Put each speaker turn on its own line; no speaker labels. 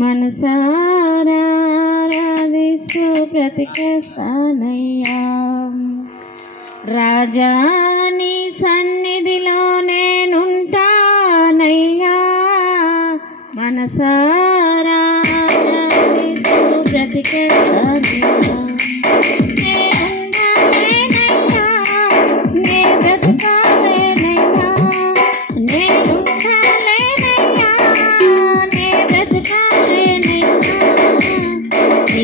మనసారాధిస్తూ బ్రతికేస్తానయ్యా రాజాని సన్నిధిలో నేనుంటానయ్యా. మనసారాధిస్తూ బ్రతికేస్తానయ్యా